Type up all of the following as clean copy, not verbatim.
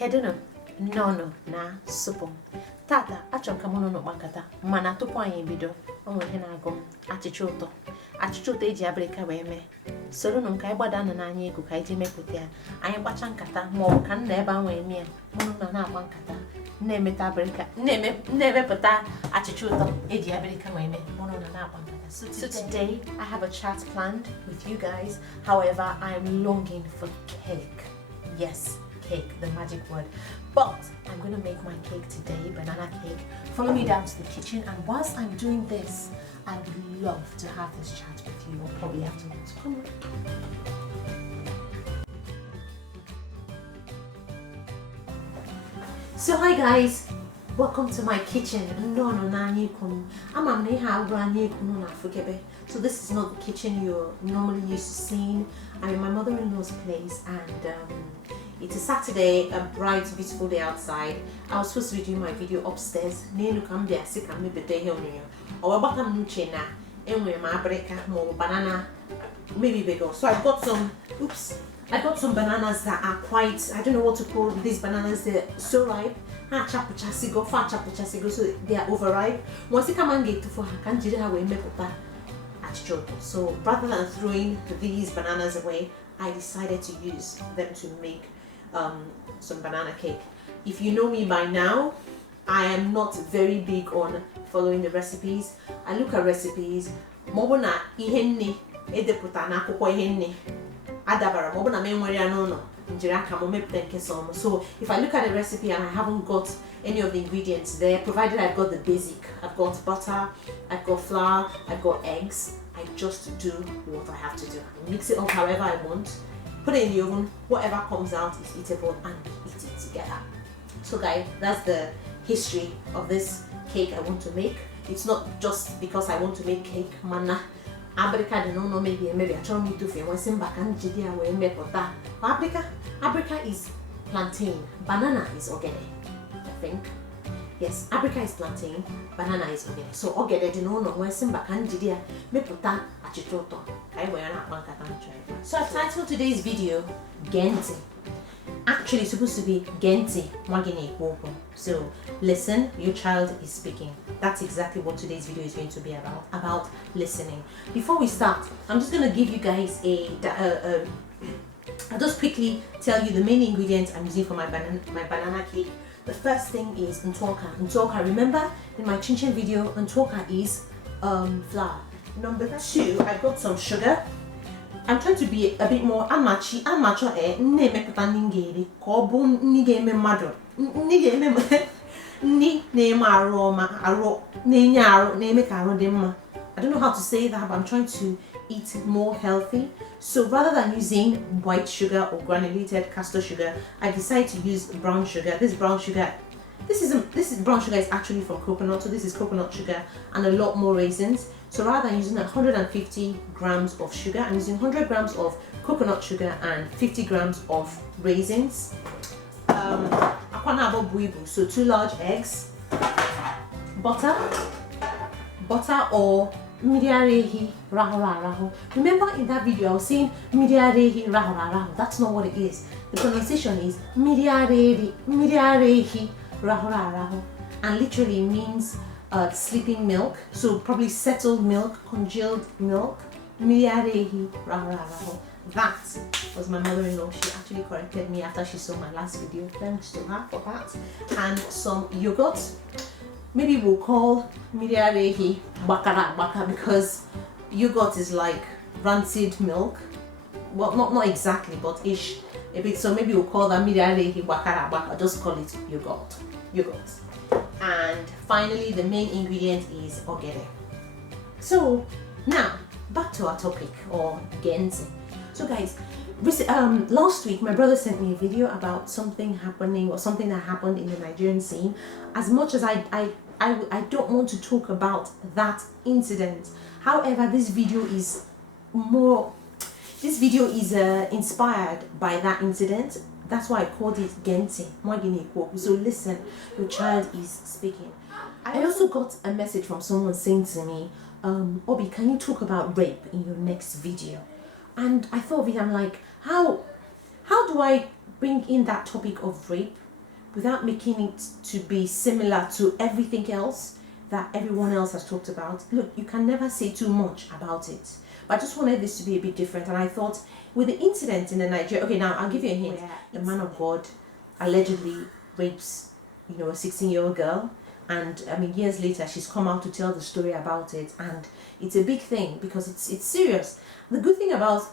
Kedeno, no, na, supum. Tata, achonkamono no makata, mana tupo anyị bido, onwe ihe na-agụ m, achịcha ụtọ eji abịrịka wee mee. Soro nụ ka anyị gbada nọ n'anya ego ka anyị ji mepụta ya. Anyị gbacha nkata ma ọ bụ ka nna ebe ahụ eme ya, mụrụ na na-agba nkata, na-emeta abịrịka, na-emepụta achịcha ụtọ eji abịrịka wee mee, mụrụ na na-agba nkata. So today I have a chat planned with you guys. However, I am longing for cake. Yes, cake, the magic word. But I'm going to make my cake today, banana cake. Follow me down to the kitchen, and whilst I'm doing this, I would love to have this chat with you, or probably afterwards. Come on. So hi guys, welcome to my kitchen. So this is not the kitchen you're normally used to seeing. I'm in my mother-in-law's place, and it's a Saturday, a bright, beautiful day outside. I was supposed to be doing my video upstairs. Banana, maybe bigger. So I've got some, I got some bananas that are quite, I don't know what to call these bananas. They're so ripe. So they are overripe. Once you come and get to for so rather than throwing these bananas away, I decided to use them to make some banana cake. If you know me by now, I am not very big on following the recipes. I look at recipes. So if I look at a recipe and I haven't got any of the ingredients there, provided I've got the basic, I've got butter, I've got flour, I've got eggs, I just do what I have to do. I mix it up however I want, put it in the oven, whatever comes out is eatable, and we eat it together. So guys, that's the history of this cake I want to make. It's not just because I want to make cake, mana. Abrika de no maybe I try me to feel when back and jidia we make that. Abrika is plantain, banana is ogede, I think. Yes, abrika is plantain, banana is ogede. So ogede de no when back and jidia me put that achitoto. So I've titled today's video Nti. Actually it's supposed to be Nti Mwagine Kwoko. So listen, your child is speaking. That's exactly what today's video is going to be about listening. Before we start, I'm just going to give you guys I'll just quickly tell you the main ingredients I'm using for my banana cake. The first thing is ntoka. Remember in my chin video, ntoka is flour. Number 2, I've got some sugar. I'm trying to be a bit more amateur I don't know how to say that, but I'm trying to eat more healthy. So rather than using white sugar or granulated castor sugar, I decided to use brown sugar. This brown sugar is actually from coconut, so this is coconut sugar and a lot more raisins. So rather than using 150 grams of sugar, I'm using 100 grams of coconut sugar and 50 grams of raisins. So 2 large eggs, butter or midiarehi raho. Remember in that video I was saying midiarehi raho. That's not what it is. The pronunciation is midiarehi raho, and literally means sleeping milk. So probably settled milk, congealed milk. Midiarehi raho. That was my mother-in-law. She actually corrected me after she saw my last video. Thanks to her for that. And some yogurt. Maybe we'll call midiarehi baka because yogurt is like rancid milk. Well, not exactly, but ish a bit. So maybe we'll call that midiarehi baka. Just call it yogurt. And finally, the main ingredient is ogede. So now back to our topic, or Nti. So guys, last week my brother sent me a video about something happening, or something that happened in the Nigerian scene. As much as I don't want to talk about that incident. However, this video is inspired by that incident. That's why I called it Nti. So listen, your child is speaking. I also got a message from someone saying to me, Obi, can you talk about rape in your next video? And I thought of it, I'm like, how do I bring in that topic of rape without making it to be similar to everything else that everyone else has talked about. Look, you can never say too much about it. But I just wanted this to be a bit different. And I thought with the incident in the Nigeria, okay, now I'll give you a hint. The man of God allegedly rapes, a 16-year-old girl. And I mean, years later, she's come out to tell the story about it. And it's a big thing because it's serious. The good thing about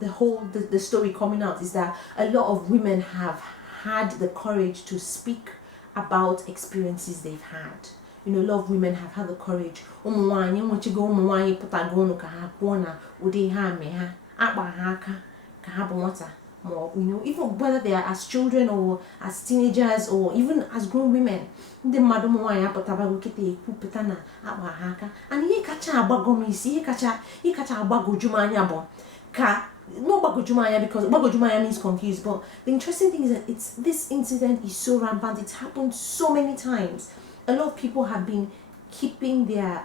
the story coming out is that a lot of women have had the courage to speak about experiences they've had. A lot of women have had the courage. Even whether they are as children or as teenagers or even as grown women. And he kacha abagomisi, he kacha abagojumanya bon. No bagojumanya because bagojumanya means confused, but the interesting thing is that this incident is so rampant. It's happened so many times. A lot of people have been keeping their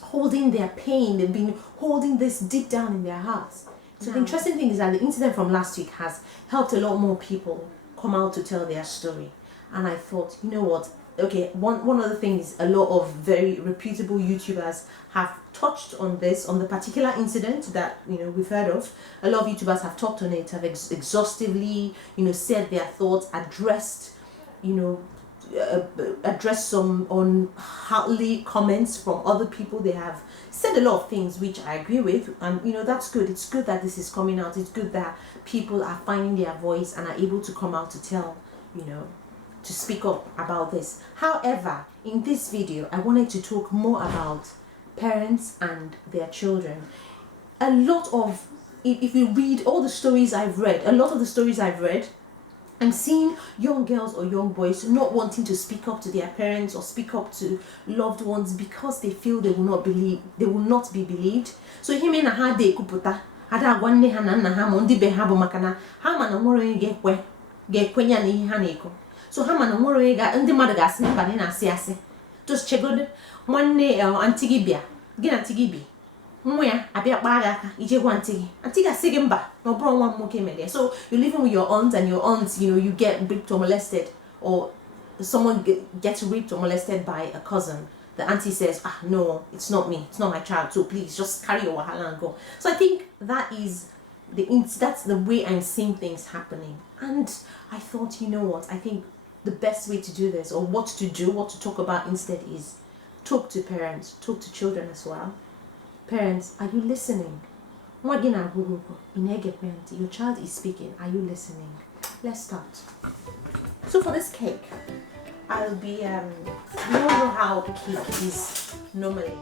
holding their pain. They've been holding this deep down in their hearts. So the interesting thing is that the incident from last week has helped a lot more people come out to tell their story. And I thought, you know what? Okay, one other thing is a lot of very reputable YouTubers have touched on the particular incident that we've heard of. A lot of YouTubers have talked on it, have exhaustively said their thoughts, addressed some unheartly comments from other people. They have said a lot of things which I agree with, and that's good. It's good that this is coming out. It's good that people are finding their voice and are able to come out to tell, to speak up about this. However, in this video, I wanted to talk more about parents and their children. A lot of, if you read all the stories I've read, I'm seeing young girls or young boys not wanting to speak up to their parents or speak up to loved ones because they feel they will not be believed. So him na ha de kuputa ada gwanne ha na ha mo ndi be ha bo makana ha ma na nworo ge kwenya na ihe ha na-eko. So ha ma na nworo ga ndi mmadụ ga-asị mba na asị just chegod nwanne auntie gị bịa gị na auntie gị bi nwa ya abịa kpaa gị aka ije gwa auntie gị asị gị mba na ọ bụrụ nwa m nwoke mere. So you're living with your aunt and your aunt you get raped or molested, or someone gets raped or molested by a cousin. The auntie says, no, it's not me, it's not my child, so please just carry your wahala and go. So I think that's the way I'm seeing things happening. And I thought, you know what, I think the best way to do this, or what to talk about instead, is talk to parents, talk to children as well. Parents, are you listening? Your child is speaking, are you listening? Let's start. So for this cake, I'll be, you don't know how cake is normally.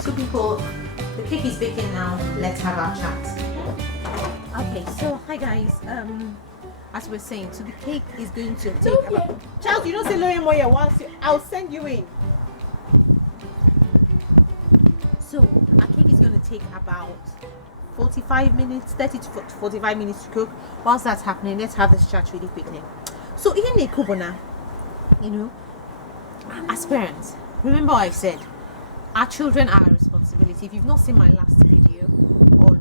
So people, the cake is baking now. Let's have our chat. Okay, so hi guys. As we're saying, so the cake is going to take about... Charles, you don't say Loya Moya once. I'll send you in. So our cake is going to take about 45 minutes, 30 to 45 minutes to cook. Whilst that's happening, let's have this chat really quickly. So in Nekubona, as parents, remember what I said. Our children are our responsibility. If you've not seen my last video on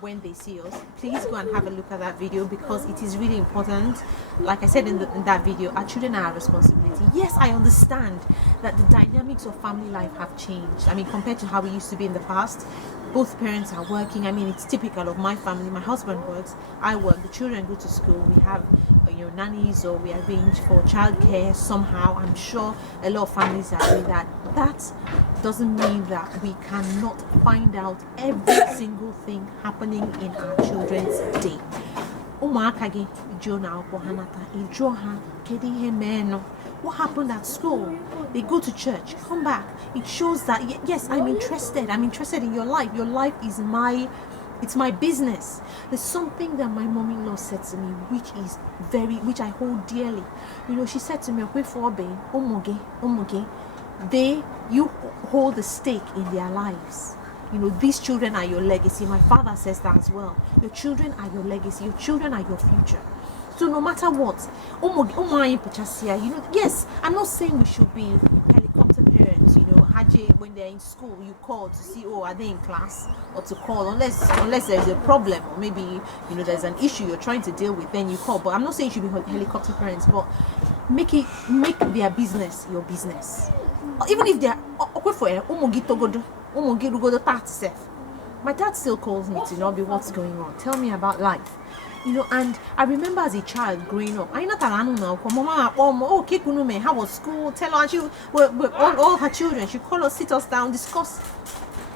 when they see us, please go and have a look at that video because it is really important. Like I said in that video, our children are our responsibility. Yes, I understand that the dynamics of family life have changed. I mean, compared to how we used to be in the past. Both parents are working. I mean, it's typical of my family. My husband works, I work, the children go to school. We have nannies, or we arrange for childcare somehow. I'm sure a lot of families are doing that. That doesn't mean that we cannot find out every single thing happening in our children's day. What happened at school? They go to church, come back. It shows that yes, I'm interested in your life. Your life is it's my business. There's something that my mom-in-law said to me which I hold dearly. She said to me, they you hold the stake in their lives. You know, these children are your legacy. My father says that as well. Your children are your legacy. Your children are your future. So no matter what, you know, yes, I'm not saying we should be helicopter parents. You know, Haji, when they're in school, you call to see, oh, are they in class, or to call unless there's a problem, or maybe, you know, there's an issue you're trying to deal with, then you call. But I'm not saying you should be helicopter parents, but make their business your business. Even if they're my dad still calls me to know what's going on, tell me about life. You know, and I remember as a child growing up, I not now, oh, Kikunume, how was school? Tell her, she, all her children, she call us, sit us down, discuss,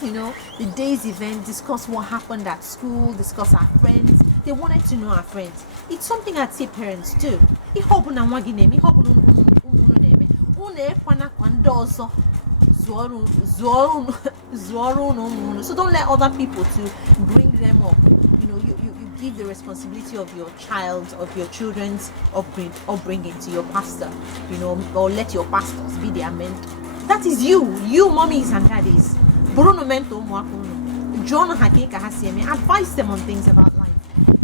you know, the day's event, discuss what happened at school, discuss our friends. They wanted to know our friends. It's something I'd say parents do. So don't let other people to bring them up. You know, you give the responsibility of your child, of your children's upbringing to your pastor, you know, or let your pastors be their mentor. That is you mommies and daddies. Advise them on things about life.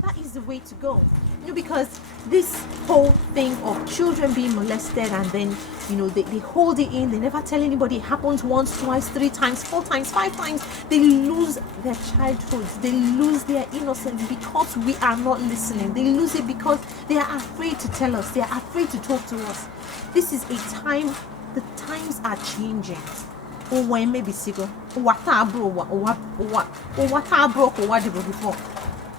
That is the way to go. You know, because this whole thing of children being molested and then, you know, they hold it in, they never tell anybody. It happens once, twice, 3 times, 4 times, 5 times. They lose their childhood, they lose their innocence because we are not listening. They lose it because they are afraid to tell us, they are afraid to talk to us. This is a time, the times are changing. Or when maybe sigo, what before.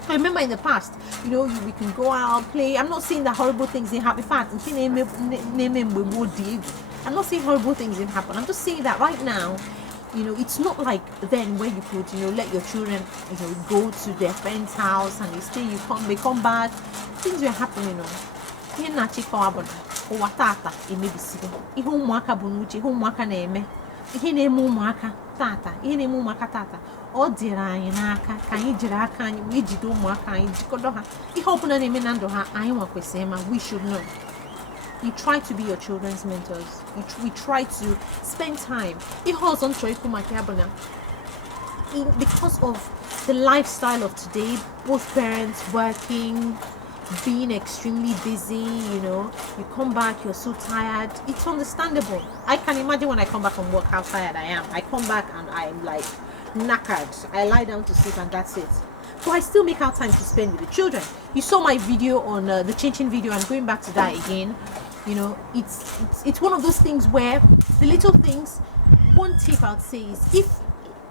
I remember in the past, you know, we can go out, play. I'm not saying that horrible things didn't happen. In fact, I'm not saying horrible things didn't happen. I'm just saying that right now, you know, it's not like then where you could, you know, let your children, you know, go to their friend's house and they stay, they come back. Things were happening, you know. Here na chiko abona. O watata emebi sigo. Ihe ụmụaka bụ n'uche, ihe ụmụaka na-eme. Ihe na-eme ụmụaka tata, ihe na-eme ụmụaka tata. Ọ dịrị anyị n'aka ka anyị jiri aka anyị wee jide ụmụaka anyị jikọdo ha. Ihe ọbụla na-eme na ndụ ha anyị nwa kwesịrị ịma. We should know. You try to be your children's mentors. We try to spend time. Ihe ọzọ nchọ ikwu maka ya bụ na because of the lifestyle of today, both parents working, being extremely busy, you know, you come back, you're so tired. It's understandable. I can imagine when I come back from work how tired I am. I come back and I'm like knackered. I lie down to sleep and that's it. So I still make out time to spend with the children. You saw my video on the Chinchin video. I'm going back to that again. You know, it's one of those things where the little things. One tip I'd say is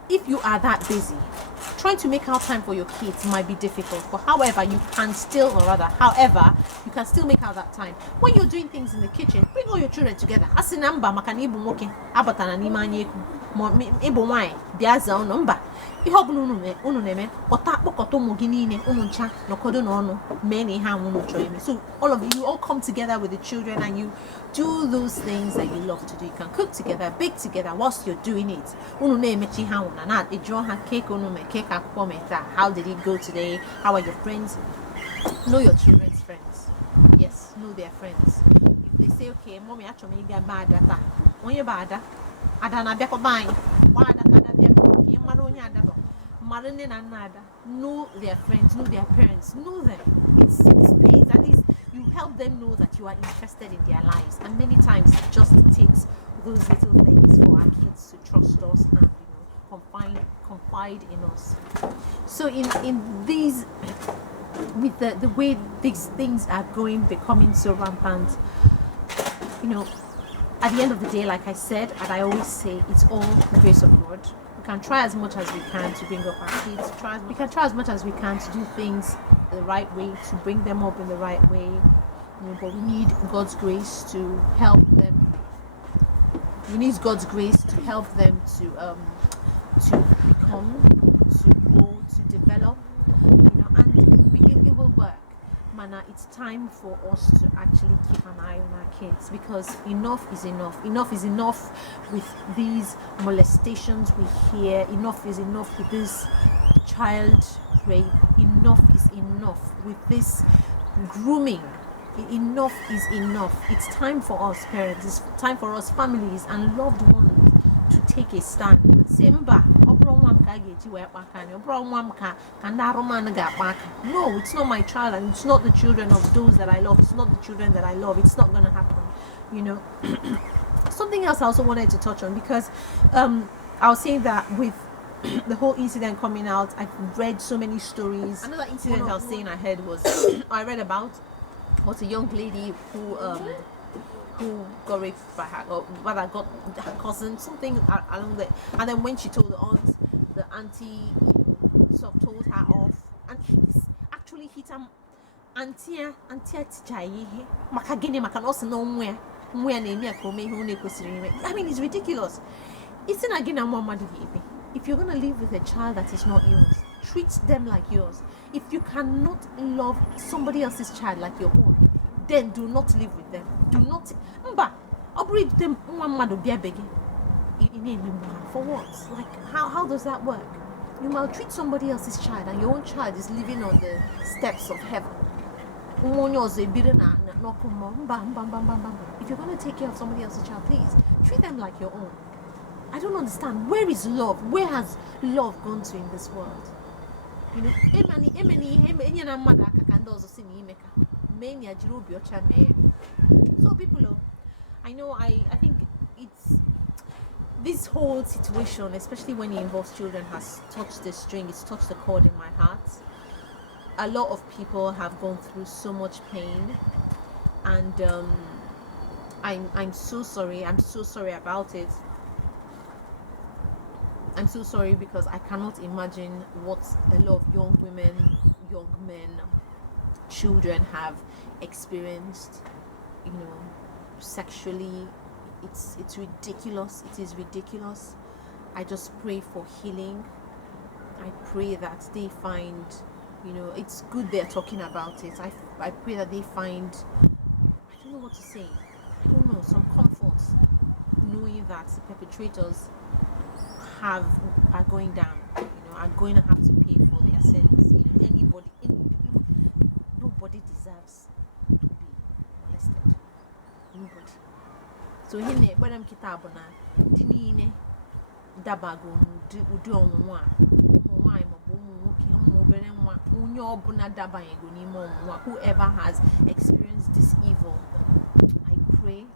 if you are that busy, trying to make out time for your kids might be difficult, but however you can still make out that time. When you're doing things in the kitchen, bring all your children together. Asinamba makanibu moke abatana ni manyeku mo ebo wine biaza onomba ihe obuna unu neme ota akpokoto mo gi niile unu ncha nokodo no onu me ni ha unu cho eme. So all of you all come together with the children and you do those things that you love to do. You can cook together, bake together whilst you're doing it. Unu na emechi ha una na ejo ha cake unu me cake akpo meta. How did it go today? How are your friends? Know your children's friends. Yes, know their friends. If they say, okay, mommy, actually, you get bad data. When you're bad, Adana Beko Bang, Wada Kadabia, Maronia Dabo, Marine and Nada. Know their friends, know their parents, know them. It's paid. That is, you help them know that you are interested in their lives. And many times it just takes those little things for our kids to trust us and, you know, confide in us. So in these, with the way these things are becoming so rampant, you know, at the end of the day, like I said, and I always say, it's all the grace of God. We can try as much as we can to bring up our kids. We can try as much as we can to do things the right way, to bring them up in the right way. You know, but we need God's grace to help them. We need God's grace to help them to become, to grow, to develop. You know, and it will work. Mana, it's time for us to actually keep an eye on our kids, because enough is enough. Enough is enough with these molestations we hear. Enough is enough with this child rape. Enough is enough with this grooming. Enough is enough. It's time for us parents, it's time for us families and loved ones to take a stand. Simba, no, it's not my child, and it's not the children of those that I love. It's not the children that I love. It's not gonna happen, you know. Something else I also wanted to touch on, because I was saying that with the whole incident coming out, I've read so many stories. Another incident I was saying I heard was I read about was a young lady who got raped by her, or rather got her cousin, something along that. And then when she told the aunt, the auntie, sort of told her off, and he actually hit her. Auntie tichai makagene makanosi no nwe na emi akome hu na ekosiri. I mean, it's ridiculous. It's in again a mama do. If you're gonna live with a child that is not yours, treat them like yours. If you cannot love somebody else's child like your own, then do not live with them. Do not upbreed them for what? Like, how does that work? You maltreat somebody else's child, and your own child is living on the steps of heaven. If you're going to take care of somebody else's child, please treat them like your own. I don't understand. Where is love? Where has love gone to in this world? You know, so people, I know, I think it's this whole situation, especially when it involves children, has touched the string. It's touched the chord in my heart. A lot of people have gone through so much pain, and I'm so sorry. I'm so sorry about it. I'm so sorry, because I cannot imagine what a lot of young women, young men, children have experienced, you know, sexually. It's ridiculous. It is ridiculous. I just pray for healing. I pray that they find, you know, it's good they're talking about it. I pray that they find, I don't know what to say, I don't know, some comfort knowing that the perpetrators are going down, you know, are going to have to pay for their sins. You know, nobody deserves to be molested. Nobody. So here, when I'm kitabona, dinine dabago udu onwa whoever has experienced this evil, I pray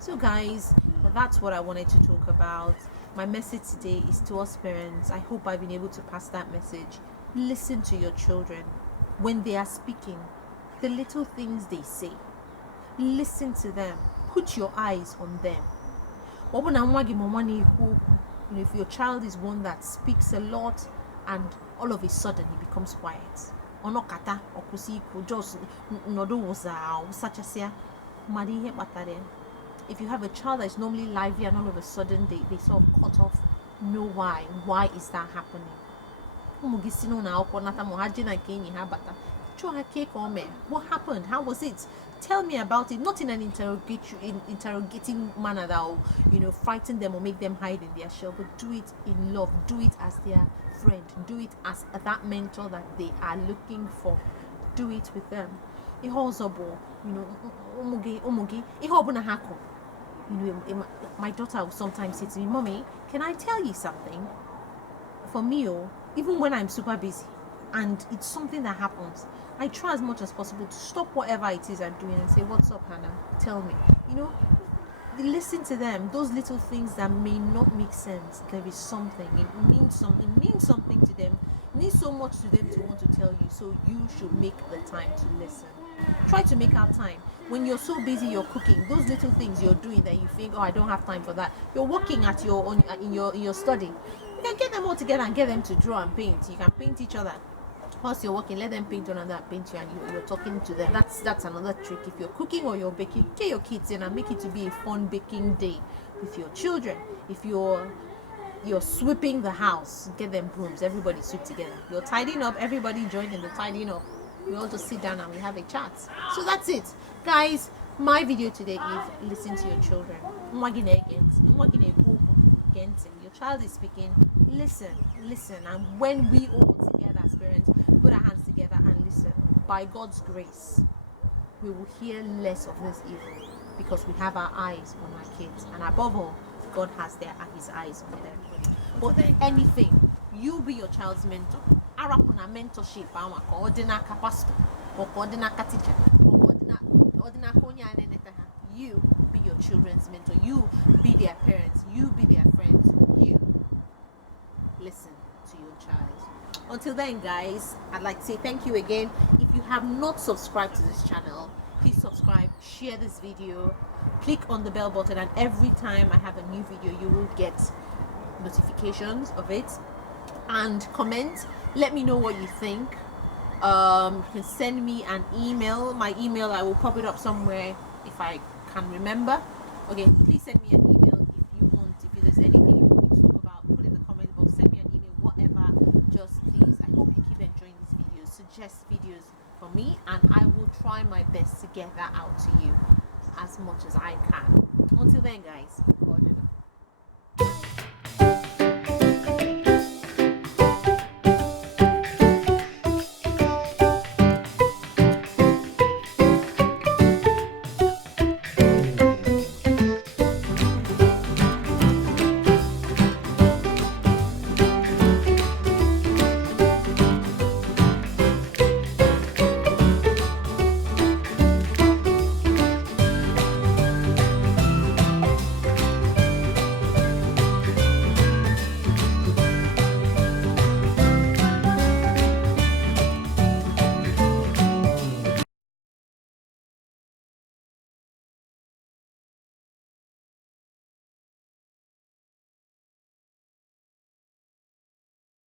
so guys, that's what I wanted to talk about. My message today is to us parents. I hope I've been able to pass that message. Listen to your children when they are speaking, the little things they say. Listen to them. Put your eyes on them. If your child is one that speaks a lot and all of a sudden he becomes quiet, if you have a child that is normally lively and all of a sudden they sort of cut off, know why. Why is that happening? What happened? How was it? Tell me about it. Not in an interrogating manner that will, you know, frighten them or make them hide in their shell, but do it in love. Do it as their friend. Do it as that mentor that they are looking for. Do it with them. You know, my daughter will sometimes say to me, "Mommy, can I tell you something?" For me, even when I'm super busy and it's something that happens, I try as much as possible to stop whatever it is I'm doing and say, "What's up, Hannah? Tell me." You know, listen to them. Those little things that may not make sense, there is something. It means something. It means something to them. It means so much to them to want to tell you. So you should make the time to listen. Try to make out time. When you're so busy, you're cooking. Those little things you're doing that you think, "Oh, I don't have time for that." You're working at in your study. You can get them all together and get them to draw and paint. You can paint each other. Whilst you're working, let them paint one another, paint you, and you're talking to them. That's another trick. If you're cooking or you're baking, get your kids in and make it to be a fun baking day with your children. If you're sweeping the house, get them brooms. Everybody sweep together. You're tidying up. Everybody join in the tidying up. We all just sit down and we have a chat. So that's it, guys. My video today is listen to your children. Your child is speaking. Listen, and when we all together as parents by God's grace, we will hear less of this evil because we have our eyes on our kids, and above all, God has his eyes on them. But if anything, you be your child's mentor. Arapuna mentorship, coordinate pastor, or coordinate teacher, or coordinate you be your children's mentor. You be their parents. You be their friends. You listen to your child. Until then, guys, I'd like to say thank you again. If you have not subscribed to this channel, please subscribe, share this video, click on the bell button, and every time I have a new video, you will get notifications of it. And comment, let me know what you think. You can send me an email. My email, I will pop it up somewhere if I can remember. Okay, please send me an email if you want. If there's anything you want me to talk about, put in the comment box, send me an email, whatever. Just please, I hope you keep enjoying these videos. Suggest videos for me, and I will try my best to get that out to you as much as I can. Until then, guys,